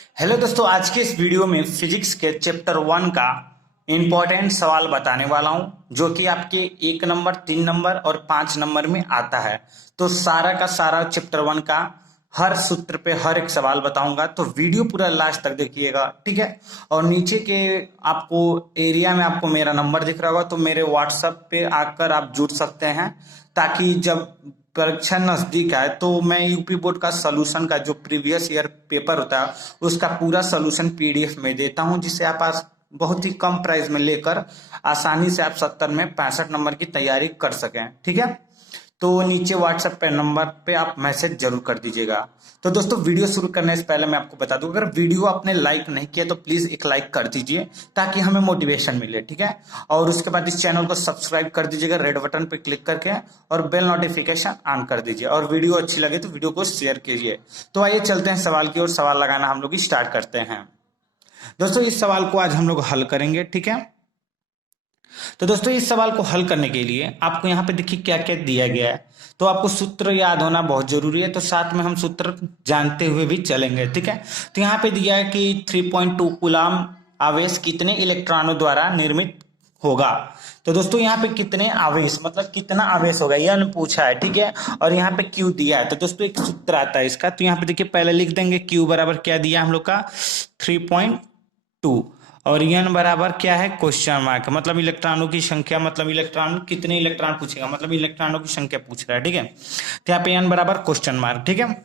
Hello दोस्तों, आज के इस वीडियो में फिजिक्स के चैप्टर 1 का इम्पोर्टेंट सवाल बताने वाला हूं, जो कि आपके 1 नंबर, 3 नंबर और 5 नंबर में आता है। तो सारा का सारा चैप्टर 1 का हर सूत्र पे हर एक सवाल बताऊंगा, तो वीडियो पूरा लास्ट तक देखिएगा, ठीक है। और नीचे के आपको एरिया में आपको मेरा नंबर दिख रहा होगा, तो मेरे व्हाट्सएप पे आकर आप जुड़ सकते हैं, ताकि जब परीक्षा नजदीक है तो मैं यूपी बोर्ड का सोल्यूशन का जो प्रीवियस ईयर पेपर होता है उसका पूरा सोल्यूशन पीडीएफ में देता हूं, जिससे आप बहुत ही कम प्राइस में लेकर आसानी से आप 70 में 65 नंबर की तैयारी कर सकें, ठीक है। तो नीचे व्हाट्सएप पे नंबर पे आप मैसेज जरूर कर दीजिएगा। तो दोस्तों, वीडियो शुरू करने से पहले मैं आपको बता दूं, अगर वीडियो आपने लाइक नहीं किया तो प्लीज एक लाइक कर दीजिए, ताकि हमें मोटिवेशन मिले, ठीक है। और उसके बाद इस चैनल को सब्सक्राइब कर दीजिएगा रेड बटन पे क्लिक करके, और बेल नोटिफिकेशन ऑन कर दीजिए। और वीडियो अच्छी लगे तो वीडियो को शेयर कीजिए। तो आइए चलते हैं सवाल की ओर। सवाल लगाना हम लोग स्टार्ट करते हैं। दोस्तों, इस सवाल को आज हम लोग हल करेंगे, ठीक है। तो दोस्तों, इस सवाल को हल करने के लिए आपको यहाँ पे देखिए क्या क्या दिया गया है। तो आपको सूत्र याद होना बहुत जरूरी है, तो साथ में हम सूत्र जानते हुए भी चलेंगे, ठीक है। तो यहाँ पे दिया है कि 3.2 कूलाम आवेश कितने इलेक्ट्रॉनों द्वारा निर्मित होगा। तो दोस्तों, यहाँ पे कितने आवेश मतलब कितना आवेश होगा यह पूछा है, ठीक है। और यहाँ पे क्यू दिया है। तो दोस्तों, एक सूत्र आता है इसका, तो यहाँ पे देखिए पहले लिख देंगे क्यू बराबर क्या दिया हम लोग का 3.2, और एन बराबर क्या है क्वेश्चन मार्क, मतलब इलेक्ट्रॉनों की संख्या, मतलब इलेक्ट्रॉन कितने इलेक्ट्रॉन पूछेगा, मतलब इलेक्ट्रॉनों की संख्या पूछ रहा है, ठीक है। तो यहाँ पे एन बराबर क्वेश्चन मार्क, ठीक है।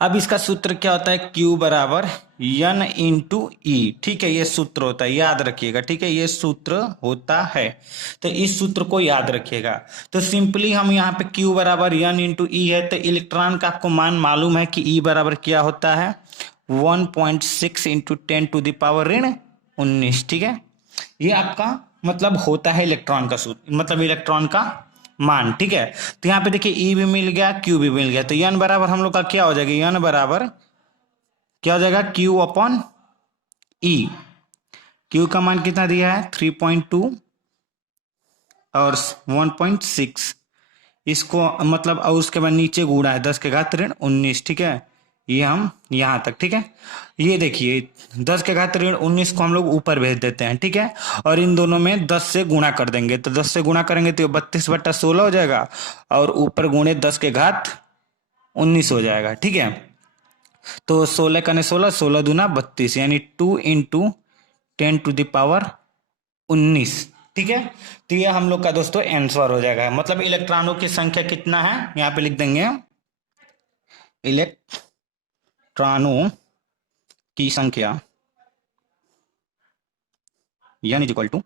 अब इसका सूत्र क्या होता है, Q बराबर एन इंटू ई, ठीक है। ये सूत्र होता है, याद रखिएगा, ठीक है। ये सूत्र होता है, तो इस सूत्र को याद रखिएगा। तो सिंपली हम यहाँ पे Q बराबर एन इंटू ई है, तो इलेक्ट्रॉन का आपको मान मालूम है कि E बराबर क्या होता है 1.6 इंटू 10⁻19, ठीक है। ये आपका मतलब होता है इलेक्ट्रॉन का सूत्र, मतलब इलेक्ट्रॉन का मान, ठीक है। तो यहाँ पे देखिए ई भी मिल गया, क्यू भी मिल गया, तो एन बराबर हम लोग का क्या हो जाएगा, एन बराबर क्या हो जाएगा क्यू अपॉन ई। क्यू का मान कितना दिया है 3.2 और 1.6, इसको मतलब और उसके बाद नीचे गुणा है 10⁻19, ठीक है। ये हम यहां तक, ठीक है। ये देखिए 10⁻19 को हम लोग ऊपर भेज देते हैं, ठीक है। और इन दोनों में 10 से गुणा कर देंगे, तो 10 से गुणा करेंगे तो 32/16 हो जाएगा, और ऊपर गुणे 10⁻19 हो जाएगा, ठीक है। तो 16 कने 16, 16 दूना 32, यानी 2 इंटू 10⁻19, ठीक है। तो ये हम लोग का दोस्तों आंसर हो जाएगा, मतलब इलेक्ट्रॉनों की संख्या कितना है यहाँ पे लिख देंगे, इलेक्ट्रॉनों की संख्या n is equal to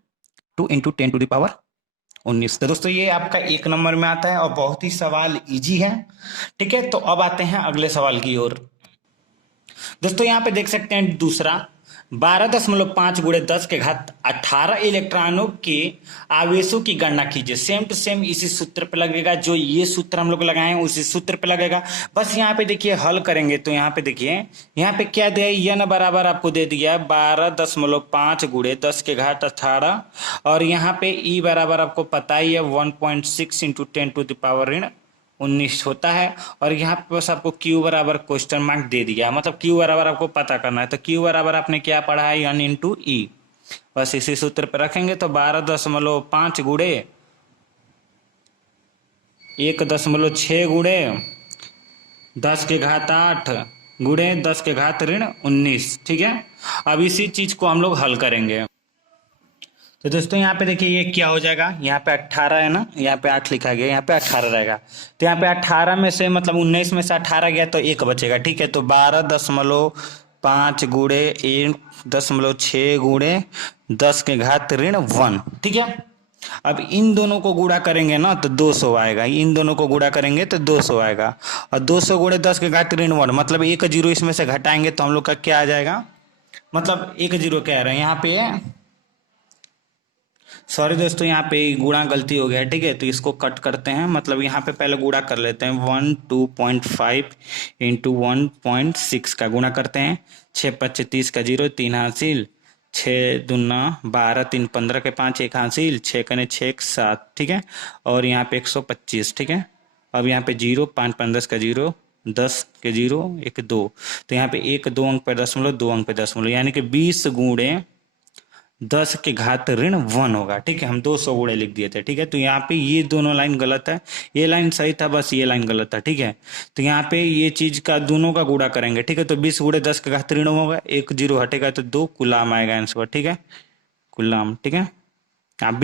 2 into 10⁻19। तो दोस्तों, ये आपका 1 नंबर में आता है और बहुत ही सवाल इजी है, ठीक है। तो अब आते हैं अगले सवाल की ओर। दोस्तों, यहाँ पे देख सकते हैं दूसरा 12.5 गुणे 10⁻18 इलेक्ट्रॉनों के आवेशों की गणना कीजिए। सेम टू सेम इसी सूत्र पे लगेगा, जो ये सूत्र हम लोग लगाए हैं उसी सूत्र पे लगेगा। बस यहाँ पे देखिए हल करेंगे, तो यहाँ पे देखिए यहाँ पे क्या दिया है, एन बराबर आपको दे दिया 12.5 गुणे 10⁻18, और यहाँ पे ई बराबर आपको पता ही है 1.6 इंटू 10⁻19 होता है। और यहाँ पे बस आपको Q बराबर क्वेश्चन मार्क दे दिया है, मतलब Q बराबर आपको पता करना है। तो Q बराबर आपने क्या पढ़ा है, एन इंटू ई, बस इसी सूत्र पे रखेंगे। तो 12.5 गुणे 1.6 गुणे 10�8 गुणे 10⁻19, ठीक है। अब इसी चीज को हम लोग हल करेंगे। तो दोस्तों, यहाँ पे देखिए ये क्या हो जाएगा, यहाँ पे 18 है ना, यहाँ पे 8 लिखा गया, यहाँ पे 18 रहेगा। तो यहाँ पे 18 में से मतलब 19 में से 18 गया तो 1 बचेगा, ठीक है। तो 12.5 गुणे 1.6 गुणे 10⁻1, ठीक है। अब इन दोनों को गुणा करेंगे ना तो 200 आएगा, इन दोनों को गुणा करेंगे तो 200 आएगा, और 200 गुणे 10⁻1 मतलब 1 जीरो इसमें से घटाएंगे तो हम लोग का क्या आ जाएगा, मतलब 1 जीरो कह रहे हैं यहाँ पे, सॉरी दोस्तों, यहाँ पे गुणा गलती हो गया, ठीक है। तो इसको कट करते हैं, मतलब यहाँ पे पहले गुणा कर लेते हैं, 2.5 इंटू 1.6 का गुणा करते हैं, 6×5 30 का 0, 3 हासिल, 6 दूना 12, 3 15 के 5, 1 हासिल, 6 कने 6 7, ठीक है। और यहाँ पे 125, ठीक है। अब यहाँ पे 0, 5 5 10 का 0, 10 के 0 1 2, तो यहाँ पे 1 2 अंक पे दशमलव 2 अंक पे दशमलव, यानी कि 20 गुणे 10 के घात ऋण 1 होगा। ठीक है, हम 200 गुणे लिख दिए थे। ठीक है, तो यहाँ पे ये दोनों लाइन गलत है, ये लाइन सही था, बस ये लाइन गलत था। ठीक है, तो यहाँ पे ये चीज का दोनों का गुणा करेंगे। ठीक है, तो 20 गुणे 10 के घात ऋण होगा, 1 0 हटेगा तो 2 कूलाम आएगा आंसर। ठीक है, कूलाम। ठीक है, आप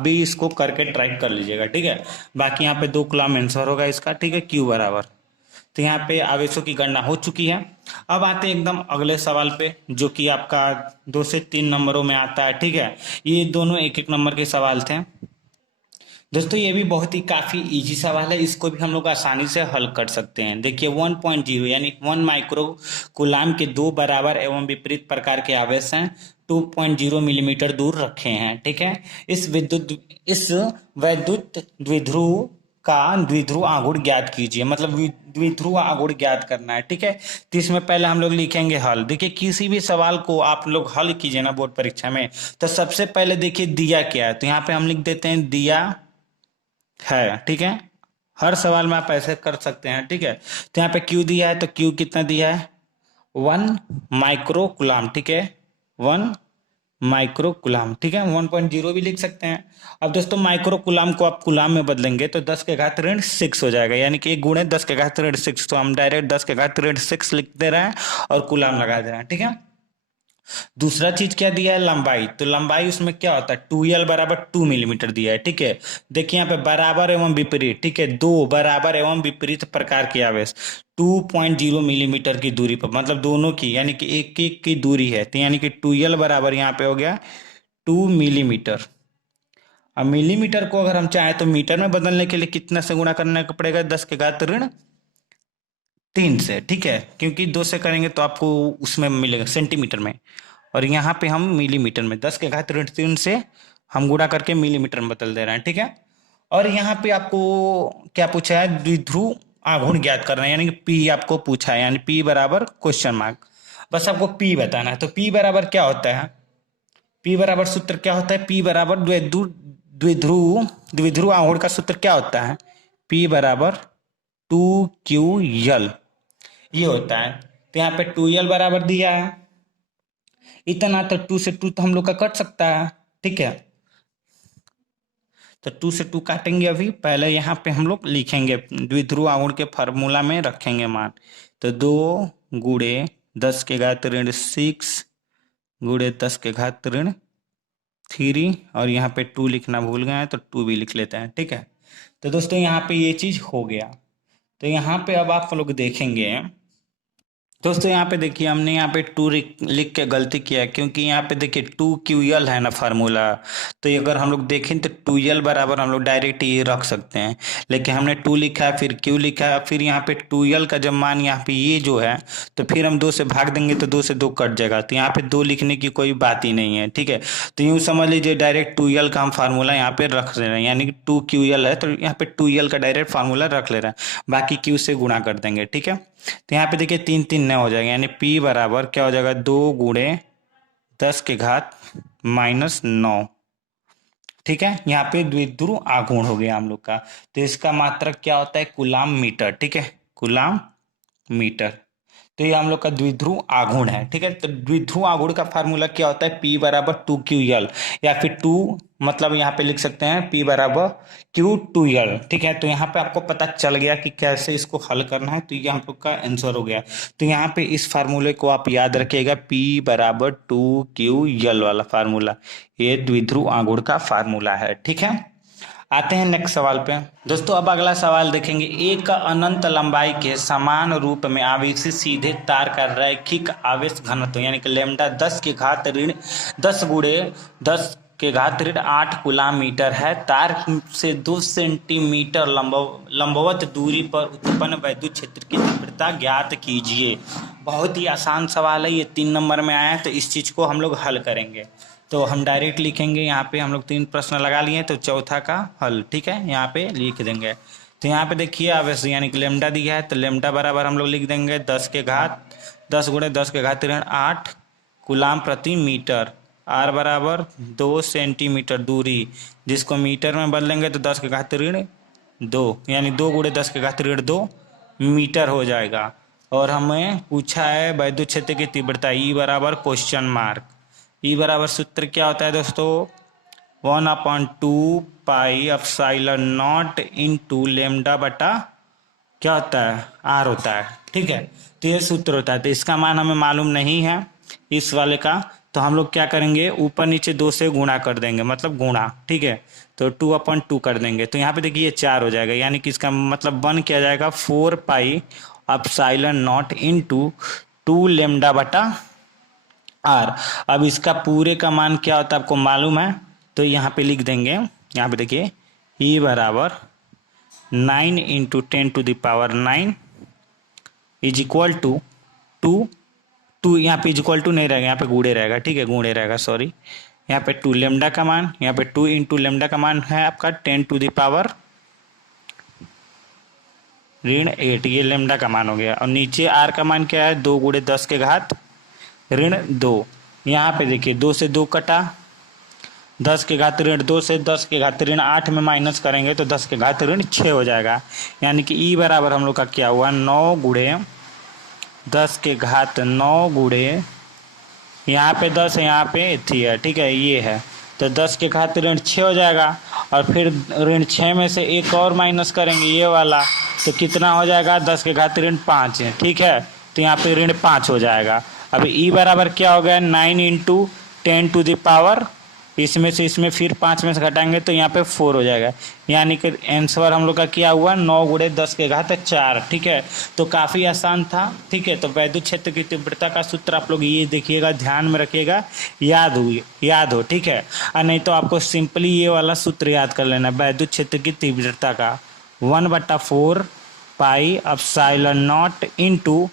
भी इसको करके ट्राई कर लीजिएगा। ठीक है, बाकी यहाँ पे 2 कूलाम आंसर होगा इसका। ठीक है, क्यू बराबर, तो यहाँ पे आवेशों की गणना हो चुकी है। अब आते हैं एकदम अगले सवाल पे, जो कि आपका 2 से 3 नंबरों में आता है। ठीक है, ये दोनों 1 1 नंबर के सवाल थे। दोस्तों ये भी बहुत ही काफी इजी सवाल है, इसको भी हम लोग आसानी से हल कर सकते हैं। देखिए 1.0 यानी 1 माइक्रो कूलाम के 2 बराबर एवं विपरीत प्रकार के आवेश हैं 2.0 मिलीमीटर दूर रखे हैं। ठीक है, इस वैद्युत द्विध्रुव का द्विध्रुव आघूर्ण ज्ञात कीजिए, मतलब द्विध्रुव आघूर्ण ज्ञात करना है। ठीक है, तो इसमें पहले हम लोग लिखेंगे हल। देखिए किसी भी सवाल को आप लोग हल कीजिए ना बोर्ड परीक्षा में, तो सबसे पहले देखिए दिया क्या है, तो यहाँ पे हम लिख देते हैं दिया है। ठीक है, हर सवाल में आप ऐसे कर सकते हैं। ठीक है, तो यहाँ पे क्यू दिया है, तो क्यू कितना दिया है 1 माइक्रो कूलाम। ठीक है, 1 माइक्रो कूलाम। ठीक है, 1.0 भी लिख सकते हैं। अब दोस्तों माइक्रो कूलाम को आप कूलाम में बदलेंगे तो 10 के घात ऋण 6 हो जाएगा, यानी कि 1 गुणे 10 के घात ऋण 6, तो हम डायरेक्ट 10 के घात ऋण 6 लिख दे रहे हैं और कूलाम लगा दे रहे हैं। ठीक है, दूसरा चीज क्या दिया है लंबाई, तो लंबाई उसमें क्या होता है 2l बराबर 2 मिलीमीटर दिया है। ठीक है, देखिए यहाँ पे बराबर एवं विपरीत। ठीक है, 2 बराबर एवं विपरीत प्रकार के आवेश 2.0 मिलीमीटर की दूरी पर, मतलब दोनों की, यानी कि एक एक की दूरी है, तो यानी कि 2l बराबर यहाँ पे हो गया 2 मिलीमीटर। अब मिलीमीटर को अगर हम चाहें तो मीटर में बदलने के लिए कितना से गुणा करने का पड़ेगा 10 के घात ऋण 3 से। ठीक है, क्योंकि 2 से करेंगे तो आपको उसमें मिलेगा सेंटीमीटर में, और यहाँ पे हम मिलीमीटर में 10 के घात ऋण 3 से हम गुणा करके मिलीमीटर में बदल दे रहे हैं। ठीक है, और यहाँ पे आपको क्या पूछा है द्विध्रुव आघूर्ण ज्ञात करना है, यानी कि पी आपको पूछा है, यानी पी बराबर क्वेश्चन मार्क, बस आपको पी बताना है। तो पी बराबर क्या होता है, पी बराबर सूत्र क्या होता है, पी बराबर द्विध्रुव आघूर्ण का सूत्र क्या होता है, पी बराबर 2ql ये होता है। तो यहाँ पे 2l बराबर दिया है इतना, तो 2 से 2 तो हम लोग का कट सकता है। ठीक है, तो 2 से 2 काटेंगे। अभी पहले यहाँ पे हम लोग लिखेंगे द्विध्रुव आघूर्ण के फार्मूला में रखेंगे मान, तो 2 गुणे 10 के घात ऋण 6 गुणे 10 के घात ऋण 3, और यहाँ पे 2 लिखना भूल गए हैं तो 2 भी लिख लेते हैं। ठीक है, तो दोस्तों यहाँ पे ये चीज हो गया। तो यहाँ पे अब आप लोग देखेंगे दोस्तों, यहाँ पे देखिए हमने यहाँ पे 2 लिख के गलती किया है, क्योंकि यहाँ पे देखिए 2ql है ना फार्मूला, तो अगर हम लोग देखें तो 2l बराबर हम लोग डायरेक्ट ये रख सकते हैं, लेकिन हमने 2 लिखा है फिर q लिखा है, फिर यहाँ पे 2l का जब मान यहाँ पे ये जो है, तो फिर हम 2 से भाग देंगे तो 2 से 2 कट जाएगा, तो यहाँ पे 2 लिखने की कोई बात ही नहीं है। ठीक है, तो यूँ समझ लीजिए डायरेक्ट 2l का हम फार्मूला यहाँ पे रख ले रहे हैं, यानी कि 2ql है तो यहाँ पे 2l का डायरेक्ट फार्मूला रख ले रहे हैं, बाकी q से गुणा कर देंगे। ठीक है, तो यहाँ पे देखिए 3 3 9 हो जाएगा, यानी p बराबर क्या हो जाएगा 2 गुणे 10 के घात -9। ठीक है, यहाँ पे द्विध्रुव आघूर्ण हो गया हम लोग का, तो इसका मात्रक क्या होता है कूलाम मीटर। ठीक है, कूलाम मीटर, तो ये हम लोग का द्विध्रुव आघूर्ण है। ठीक है, तो द्विध्रुव आघूर्ण का फार्मूला क्या होता है P बराबर 2ql, या फिर 2 मतलब यहाँ पे लिख सकते हैं P बराबर q2l। ठीक है, तो यहाँ पे आपको पता चल गया कि कैसे इसको हल करना है, तो ये हम लोग का आंसर हो गया। तो यहाँ पे इस फार्मूले को आप याद रखिएगा, P बराबर 2ql वाला फार्मूला, ये द्विध्रुव आघूर्ण का फार्मूला है। ठीक है, आते हैं नेक्स्ट सवाल पे। दोस्तों अब अगला सवाल देखेंगे, एक अनंत लंबाई के समान रूप में आवेशित सीधे तार का रैखिक आवेश घनत्व यानी कि लैम्डा 10 के घात ऋण 10 गुणे 10 के घात ऋण 8 कूलाम मीटर है। तार से 2 सेंटीमीटर लंबवत दूरी पर उत्पन्न वैद्युत क्षेत्र की तीव्रता ज्ञात कीजिए। बहुत ही आसान सवाल है, ये 3 नंबर में आया है, तो इस चीज को हम लोग हल करेंगे। तो हम डायरेक्ट लिखेंगे, यहाँ पे हम लोग 3 प्रश्न लगा लिए, तो चौथा का हल। ठीक है, यहाँ पे लिख देंगे। तो यहाँ पे देखिए आवेश यानी कि लेमडा दिया है, तो लेमडा बराबर हम लोग लिख देंगे 10 के घात 10 गुणे 10 के घात ऋण 8 कूलाम प्रति मीटर। आर बराबर 2 सेंटीमीटर दूरी, जिसको मीटर में बदलेंगे तो 10 के घात ऋण 2, यानी 2 गुणे 10 के घात ऋण 2 मीटर हो जाएगा। और हमें पूछा है वैद्युत क्षेत्र की तीव्रता ई बराबर क्वेश्चन मार्क। ई बराबर सूत्र क्या होता है दोस्तों, 1/2 पाई एप्सिलॉन नॉट इंटू लेमडा बटा क्या होता है, आर होता है। ठीक है, तो ये सूत्र होता है। तो इसका मान हमें मालूम नहीं है इस वाले का, तो हम लोग क्या करेंगे, ऊपर नीचे 2 से गुणा कर देंगे, मतलब गुणा। ठीक है, तो 2/2 कर देंगे, तो यहाँ पे देखिए ये 4 हो जाएगा, यानी कि इसका मतलब बन किया जाएगा 4 पाई एप्सिलॉन नॉट इंटू 2 लेमडा बटा आर। अब इसका पूरे का मान क्या होता है आपको मालूम है, तो यहाँ पे लिख देंगे। यहाँ पे देखिए ई बराबर 9 इंटू 10⁹ इज इक्वल टू 2 यहाँ पे इज इक्वल टू नहीं रहेगा, यहाँ पे गुणे रहेगा। ठीक है, गुणे रहेगा, सॉरी। यहाँ पे 2 लेमडा का मान, यहाँ पे 2 इंटू लेमडा का मान है आपका 10⁻⁸ ये लेमडा का मान हो गया। और नीचे आर का मान क्या है, 2 × 10⁻²। यहाँ पे देखिए 2 से 2 कटा, 10⁻2 से 10⁻8 में माइनस करेंगे तो 10⁻6 हो जाएगा। यानी कि ई बराबर हम लोग का क्या हुआ, 9 × 10⁻9 गुणे, यहाँ पे 10 है, यहाँ पे थी है। ठीक है, ये है, तो 10⁻6 हो जाएगा। और फिर ऋण 6 में से एक और माइनस करेंगे ये वाला, तो कितना हो जाएगा, 10⁻5 है। ठीक है, तो यहाँ पे ऋण 5 हो जाएगा। अब ई बराबर क्या हो गया, 9 इंटू 10⁻, इसमें से इसमें फिर 5 में से घटाएंगे तो यहाँ पे 4 हो जाएगा। यानी कि आंसर हम लोग का क्या हुआ, 9 × 10⁻4। ठीक है, तो काफ़ी आसान था। ठीक है, तो वैद्युत क्षेत्र की तीव्रता का सूत्र आप लोग ये देखिएगा, ध्यान में रखिएगा, याद हो। ठीक है, और नहीं तो आपको सिंपली ये वाला सूत्र याद कर लेना, वैद्युत क्षेत्र की तीव्रता का 1/4 pi epsilon naught into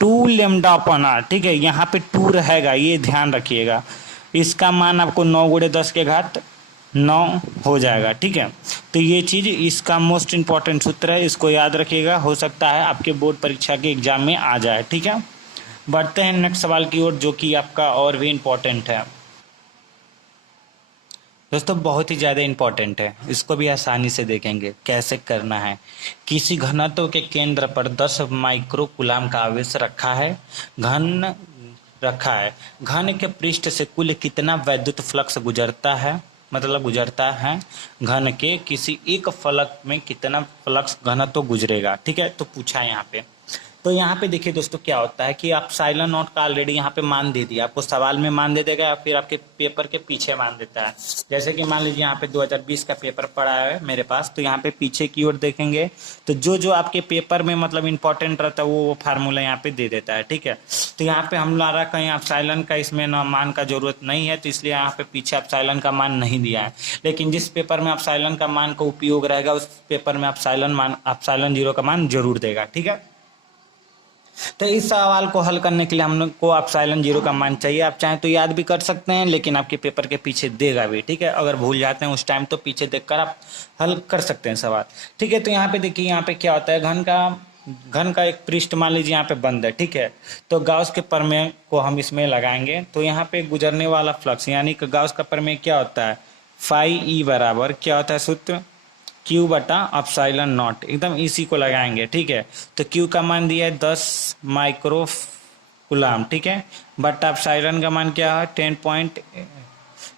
2 lambda upon r. ठीक है, यहाँ पे 2 रहेगा, ये ध्यान रखिएगा। इसका मान आपको 9 × 10⁹9 हो जाएगा। ठीक है, तो ये चीज़ इसका मोस्ट इम्पॉर्टेंट सूत्र है, इसको याद रखिएगा, हो सकता है आपके बोर्ड परीक्षा के एग्जाम में आ जाए। ठीक है, बढ़ते हैं नेक्स्ट सवाल की ओर, जो कि आपका और भी इम्पोर्टेंट है दोस्तों, बहुत ही ज़्यादा इम्पोर्टेंट है। इसको भी आसानी से देखेंगे कैसे करना है। किसी घनत्व के केंद्र पर 10 माइक्रो कूलाम का आवेश रखा है, घन के पृष्ठ से कुल कितना वैद्युत फ्लक्स गुजरता है, मतलब गुजरता है घन के किसी एक फलक में कितना फ्लक्स घनत्व गुजरेगा। ठीक है, तो पूछा है यहाँ पे। तो यहाँ पे देखिए दोस्तों क्या होता है कि एप्सिलॉन नॉट का ऑलरेडी यहाँ पे मान दे दिया, आपको सवाल में मान दे देगा या फिर आपके पेपर के पीछे मान देता है। जैसे कि मान लीजिए यहाँ पे 2020 का पेपर पड़ा है मेरे पास, तो यहाँ पे पीछे की ओर देखेंगे तो जो आपके पेपर में मतलब इंपॉर्टेंट रहता है वो फार्मूला यहाँ पे दे देता है। ठीक है, तो यहाँ पे हम लोग कहीं एप्सिलॉन का इसमें मान का जरूरत नहीं है, तो इसलिए यहाँ पे पीछे एप्सिलॉन का मान नहीं दिया है। लेकिन जिस पेपर में एप्सिलॉन का मान का उपयोग रहेगा उस पेपर में एप्सिलॉन 0 का मान जरूर देगा। ठीक है, तो इस सवाल को हल करने के लिए हम लोग को एप्सिलॉन 0 का मान चाहिए। आप चाहें तो याद भी कर सकते हैं, लेकिन आपके पेपर के पीछे देगा भी। ठीक है, अगर भूल जाते हैं उस टाइम तो पीछे देखकर आप हल कर सकते हैं सवाल। ठीक है, तो यहाँ पे देखिए, यहाँ पे क्या होता है, घन का एक पृष्ठ मान लीजिए यहाँ पे बंद है। ठीक है, तो गाउस के प्रमेय को हम इसमें लगाएंगे, तो यहाँ पे गुजरने वाला फ्लक्स, यानी कि गाउस का प्रमेय क्या होता है, फाई ई बराबर क्या होता है सूत्र, Q बटा एप्सिलॉन नॉट, एकदम इसी को लगाएंगे। ठीक है, तो Q का मान दिया है 10 माइक्रो कूलाम। ठीक है, बटा एप्सिलॉन का मान क्या है,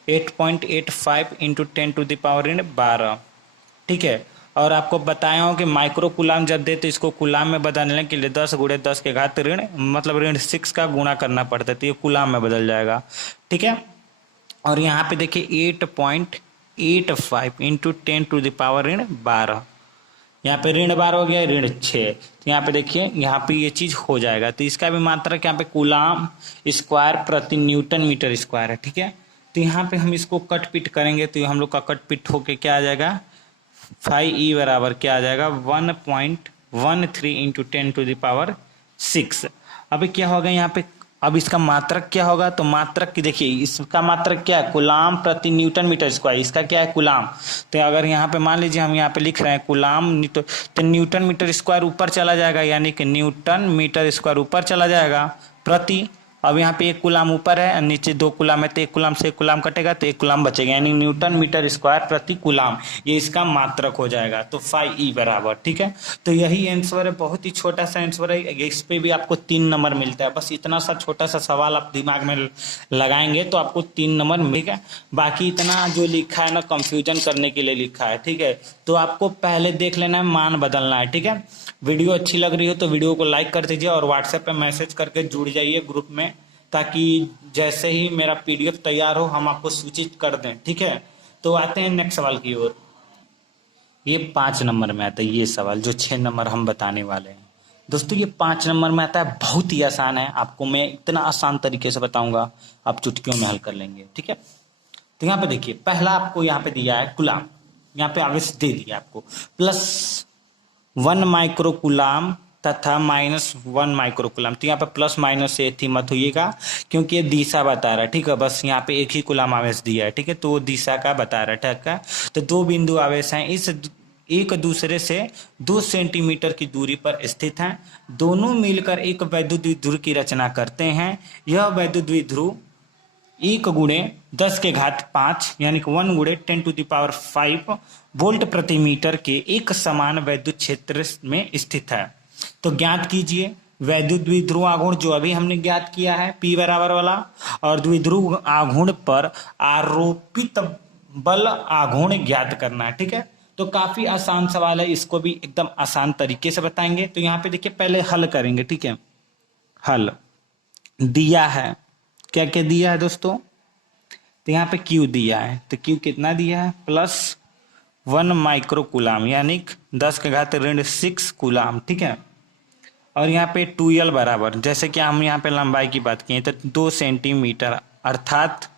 8.85 इंटू 10⁻12। ठीक है, और आपको बताया हूँ कि माइक्रो कूलाम जब दे तो इसको कूलाम में बदलने के लिए 10 × 10⁻⁻, मतलब ऋण 6 का गुणा करना पड़ता है, तो ये कूलाम में बदल जाएगा। ठीक है, और यहाँ पे देखिए 8.85 इंटू 10⁻12, यहाँ पे ऋण 12 हो गया, ऋण 6, तो यहाँ पे देखिए यहाँ पे ये चीज हो जाएगा। तो इसका भी मात्रक यहाँ पे कूलाम स्क्वायर प्रति न्यूटन मीटर स्क्वायर है। ठीक है, तो यहाँ पे हम इसको कट पिट करेंगे, तो हम लोग का कट पिट होके क्या आ जाएगा, फाई ई बराबर क्या आ जाएगा, 1.13 इंटू 10⁻6। अभी क्या होगा यहाँ पे, अब इसका मात्रक क्या होगा, तो मात्रक की देखिए, इसका मात्रक क्या है, कूलाम प्रति न्यूटन मीटर स्क्वायर, इसका क्या है कूलाम। तो अगर यहाँ पे मान लीजिए हम यहाँ पे लिख रहे हैं कूलाम, तो न्यूटन मीटर स्क्वायर ऊपर चला जाएगा, यानी कि न्यूटन मीटर स्क्वायर ऊपर चला जाएगा, प्रति अब यहाँ पे 1 कूलाम ऊपर है और नीचे 2 कूलाम है, तो 1 कूलाम से 1 कूलाम कटेगा तो 1 कूलाम बचेगा, यानी न्यूटन मीटर स्क्वायर प्रति कूलाम, ये इसका मात्रक हो जाएगा। तो फाई ई बराबर, ठीक है। तो यही आंसर है, बहुत ही छोटा सा आंसर है, इस पे भी आपको 3 नंबर मिलता है। बस इतना सा छोटा सा सवाल आप दिमाग में लगाएंगे तो आपको 3 नंबर मिलेगा। बाकी इतना जो लिखा है ना, कंफ्यूजन करने के लिए लिखा है, ठीक है। तो आपको पहले देख लेना है, मान बदलना है, ठीक है। वीडियो अच्छी लग रही हो तो वीडियो को लाइक कर दीजिए और व्हाट्सएप पे मैसेज करके जुड़ जाइए ग्रुप में, ताकि जैसे ही मेरा पीडीएफ तैयार हो हम आपको सूचित कर दें, ठीक है। तो आते हैं नेक्स्ट सवाल की ओर। ये 5 नंबर में आता है ये सवाल, जो 6 नंबर हम बताने वाले हैं। दोस्तों ये 5 नंबर में आता है, बहुत ही आसान है, आपको मैं इतना आसान तरीके से बताऊंगा आप चुटकियों में हल कर लेंगे, ठीक है। तो यहाँ पे देखिए, पहला आपको यहाँ पे दिया है कूलाम, यहाँ पे आवेश दे दिया आपको +1 माइक्रो कूलाम तथा -1 माइक्रो कूलाम। तो यहाँ पे प्लस माइनस से थी मत होइएगा, क्योंकि ये दिशा बता रहा है, ठीक है। बस यहाँ पे एक ही कूलाम आवेश दिया है, ठीक है, तो दिशा का बता रहा है, ठीक है। तो 2 बिंदु आवेश हैं, इस एक दूसरे से 2 सेंटीमीटर की दूरी पर स्थित हैं, दोनों मिलकर एक वैद्युत द्विध्रुव की रचना करते हैं। यह वैद्युत द्विध्रुव 1 गुणे 10 के घात 5 यानी कि 1 गुणे 10⁵ वोल्ट प्रति मीटर के एक समान वैद्युत क्षेत्र में स्थित है। तो ज्ञात कीजिए वैद्युत द्विध्रुव आघूर्ण, जो अभी हमने ज्ञात किया है P बराबर वाला, और द्विध्रुव आघूर्ण पर आरोपित बल आघूर्ण ज्ञात करना है, ठीक है। तो काफी आसान सवाल है, इसको भी एकदम आसान तरीके से बताएंगे। तो यहाँ पे देखिए, पहले हल करेंगे, ठीक है। हल दिया है, क्या क्या दिया है दोस्तों, तो यहाँ पे Q दिया है, तो Q कितना दिया है, +1 माइक्रो कूलाम यानी 10 के घात ऋण 6 कूलाम, ठीक है। और यहाँ पे 2L बराबर, जैसे कि हम यहाँ पे लंबाई की बात की तो 2 सेंटीमीटर, अर्थात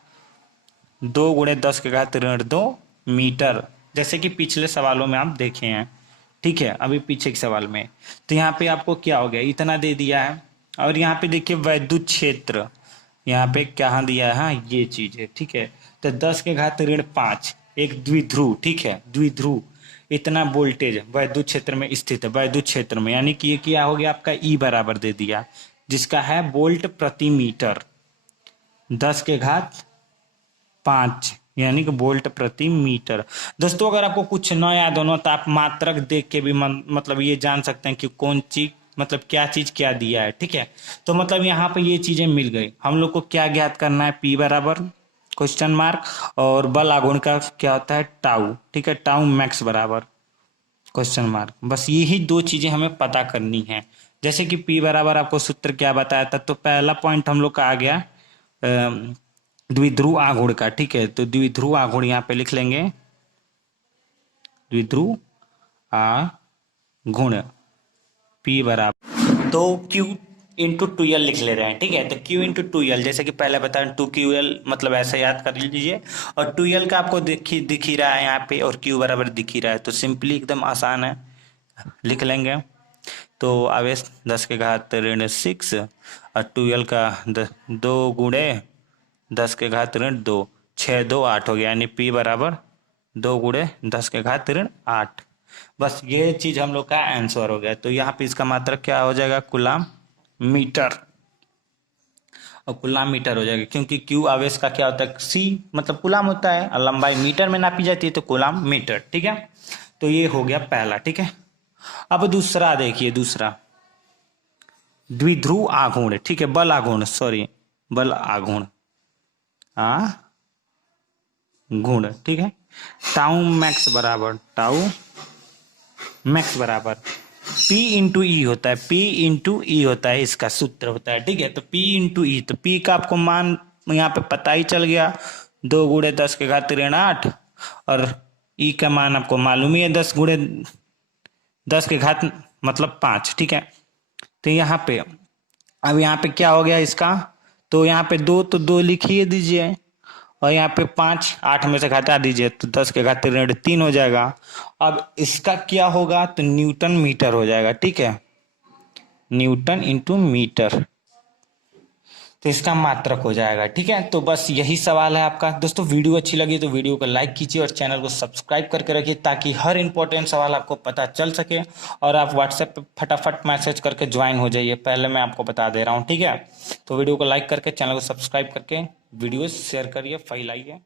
2 गुणे 10 के घात ऋण 2 मीटर, जैसे कि पिछले सवालों में आप देखे हैं, ठीक है। अभी पीछे के सवाल में तो यहाँ पे आपको क्या हो गया, इतना दे दिया है। और यहाँ पे देखिए वैद्युत क्षेत्र, यहाँ पे क्या दिया है, हाँ ये चीज है, ठीक है। तो 10 के घात ऋण 5 एक द्विध्रुव, ठीक है, द्विध्रुव इतना वोल्टेज वैद्युत क्षेत्र में स्थित है, वैद्युत क्षेत्र में, यानी कि ये क्या हो गया आपका E बराबर दे दिया, जिसका है वोल्ट प्रति मीटर, 10 के घात 5 यानी कि वोल्ट प्रति मीटर। दोस्तों अगर आपको कुछ न याद हो ना, तो आप मात्रक देख के भी मतलब ये जान सकते हैं कि कौन चीज, मतलब क्या चीज क्या दिया है, ठीक है। तो मतलब यहाँ पे ये चीजें मिल गई, हम लोग को क्या ज्ञात करना है, P बराबर क्वेश्चन मार्क, और बल आघूर्ण का क्या होता है टाउ, ठीक है, टाउ मैक्स बराबर क्वेश्चन मार्क। बस यही 2 चीजें हमें पता करनी है। जैसे कि P बराबर आपको सूत्र क्या बताया था, तो पहला पॉइंट हम लोग का आ गया द्विध्रुव आघूर्ण का, ठीक है। तो द्विध्रुव आघूर्ण यहाँ पे लिख लेंगे, द्विध्रुव आघूर्ण P बराबर, तो Q इंटू 2L लिख ले रहे हैं, ठीक है। तो Q इंटू 2L, जैसे कि पहले बताया 2QL, मतलब ऐसे याद कर लीजिए। और 2L का आपको दिख ही रहा है यहाँ पे, और Q बराबर दिख ही रहा है, तो सिंपली एकदम आसान है, लिख लेंगे। तो आवेश 10 के घात ऋण 6 और 2L का 2 गुणे 10 के घात ऋण 2, 6 2 8 हो गया, यानी P बराबर 2 गुणे 10 के घात ऋण 8। बस ये चीज हम लोग का आंसर हो गया। तो यहाँ पे इसका मात्रक क्या हो जाएगा, कूलाम मीटर, और कूलाम मीटर हो जाएगा, क्योंकि Q आवेश का क्या होता है, C मतलब कूलाम होता है, और लंबाई मीटर में नापी जाती है, तो कूलाम मीटर, ठीक है। तो ये हो गया पहला, ठीक है। अब दूसरा देखिए, दूसरा द्विध्रुव आघूर्ण, ठीक है, बल आघूर्ण, सॉरी बल आघूर्ण गुण, ठीक है। टाउ मैक्स बराबर P इंटू ई होता है, P इंटू ई होता है, इसका सूत्र होता है, ठीक है। तो P इंटू ई, तो P का आपको मान यहाँ पे पता ही चल गया, 2 गुणे 10 के घात ऋण 8, और E का मान आपको मालूम ही है, 10 गुणे 10 के घात मतलब 5, ठीक है। तो यहाँ पे अब यहाँ पे क्या हो गया इसका, तो यहाँ पे 2 तो 2 लिखिए दीजिए, और यहाँ पे 5 8 में से घटा दीजिए, तो 10 के घात ऋण 3 हो जाएगा। अब इसका क्या होगा, तो न्यूटन मीटर हो जाएगा, ठीक है, न्यूटन इंटू मीटर। तो इसका मात्रक हो जाएगा। ठीक है, तो बस यही सवाल है आपका। दोस्तों वीडियो अच्छी लगी तो वीडियो को लाइक कीजिए और चैनल को सब्सक्राइब करके रखिए ताकि हर इंपॉर्टेंट सवाल आपको पता चल सके और आप व्हाट्सएप पे फटाफट मैसेज करके ज्वाइन हो जाइए। पहले मैं आपको बता दे रहा हूँ। ठीक है, तो वीडियो को लाइक करके चैनल को सब्सक्राइब करके वीडियो शेयर करिए, फैलाइए।